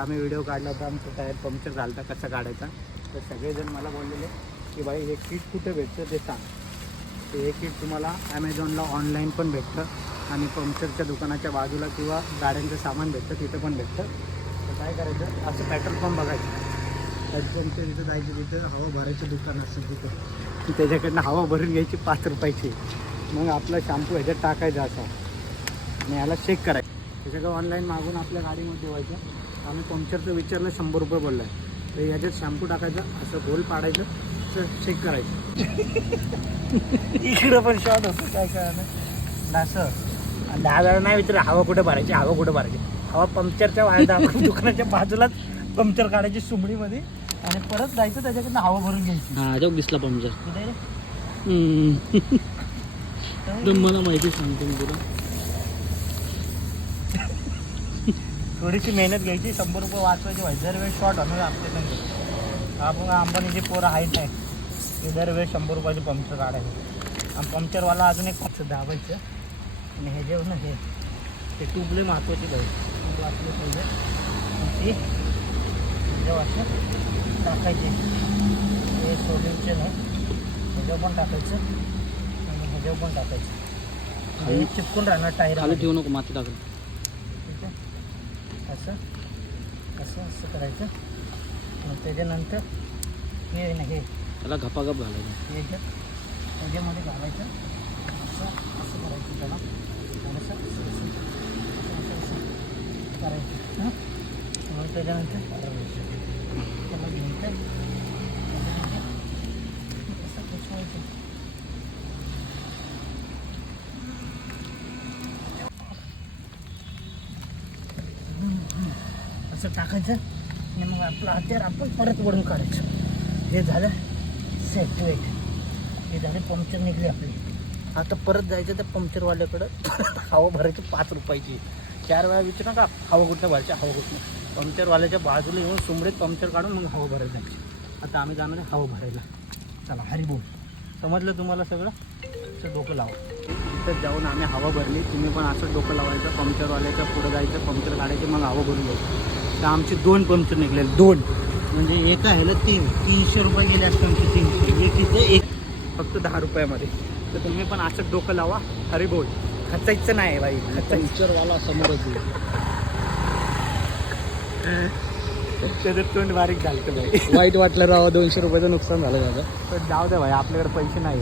आम्ही व्हिडिओ काढला होता, आमचं टायर पंक्चर झालं होता कसा काढायचा. तर सगळेजण मला बोललेले की भाई हे किट कुठे भेटतं ते सांग. तर हे किट तुम्हाला ॲमेझॉनला ऑनलाईन पण भेटतं आणि पंक्चरच्या दुकानाच्या बाजूला किंवा गाड्यांचं सामान भेटतं तिथं पण भेटतं. तर काय करायचं, असं पेट्रोल पंप बघायचं, पेट्रोल पंपच्या तिथं जायचं, तिथं हवा भरायचं दुकान असतं तिथं, त्याच्याकडनं हवा भरून घ्यायची 5 रुपयाची. मग आपला शॅम्पू ह्याच्यात टाकायचा असा आणि याला चेक करायचं. त्याच्याकडं ऑनलाईन मागून आपल्या गाडीमध्ये ठेवायचं. आम्ही पंक्चरचं विचारलं 100 रुपये बोलला आहे. तर याच्यात शॅम्पू टाकायचा, असं गोल पाडायचं, असं चेक करायचं. इकडं पण शॉर्ट होतं काय काय ना असं. 10 वेळा नाही विचार हवा कुठे भरायची, हवा कुठे भरायची. हवा पंक्चरच्या वायदा दुकानाच्या बाजूलाच पंक्चर काढायची सुमडीमध्ये आणि परत जायचं, त्याच्याकडनं हवा भरून घ्यायची. हा जो दिसला पंक्चर मला माहिती सांगतो मी तुला. थोडीशी मेहनत घ्यायची, 100 रुपये वाचवायचे व्हायचे. दरवेळी शॉर्ट होणार आपल्याकडे. आपण अंबानीची पोरं हाईट आहे ते दरवेळी 100 रुपयाचे पंक्चर काढायचे. आणि पंक्चरवाला अजून एक पंक्चर दाबायचं आणि हे जेवण ना हे ट्यूबले महत्त्वाची पाहिजे, वाचले पाहिजे. ती जेव्हा असं टाकायचे, हे सोल्युशन आहे, ह्याच्यावर पण टाकायचं आणि ह्याच्यावर पण टाकायचं. हे चिपकून राहणार टायर खाली ठेवू नको, माती टाकून. ठीक आहे, असं असं असं करायचं. मग त्याच्यानंतर हे ना हे त्याला घपाघप घालायचं, ह्याच्यामध्ये घालायचं, असं असं करायचं त्याला, आणि असं असं असं असं असं करायचं. मग त्याच्यानंतर त्याला घ्यायचं, असं पुसवायचं. असं टाकायचं आणि मग आपलं हत्यार आपण परत वरून काढायचं. हे झालं सेपरेट, हे झाले पंक्चर निघले आपले. आता परत जायचं त्या पंक्चरवाल्याकडं, हवा भरायची 5 रुपयाची. 4 वेळा विचारू नका हवा कुठनं भरायची, हवा कुठनं. पंक्चरवाल्याच्या बाजूला येऊन सुमडीत पंक्चर काढून मग हवा भरायला जायची. आता आम्ही जाणार आहे हवा भरायला. चला हरी बोल. समजलं तुम्हाला सगळं? असं डोकं लावा. तिथं जाऊन आम्ही हवा भरली. तुम्ही पण असं डोकं लावायचं, पंक्चरवाल्याच्या पुढं जायचं, पंक्चर काढायचे, मग हवा भरून घ्यायचं. तर आमचे 2 पंक्चर निघलेले, 2 म्हणजे एका ह्याला 300 रुपये गेले असते आमचे. 300 एक इथे एक फक्त 10 रुपयामध्ये. तर तुम्ही पण असं डोकं लावा, हरी बोल. खचायचं नाही बाई, पंक्चरवाला समोरच त्याचं तोंड बारीक झालं बाई. वाईट वाटलं राव, 200 रुपयाचं नुकसान झालं दादा. पण जाऊ दे भाई, आपल्याकडे पैसे नाही.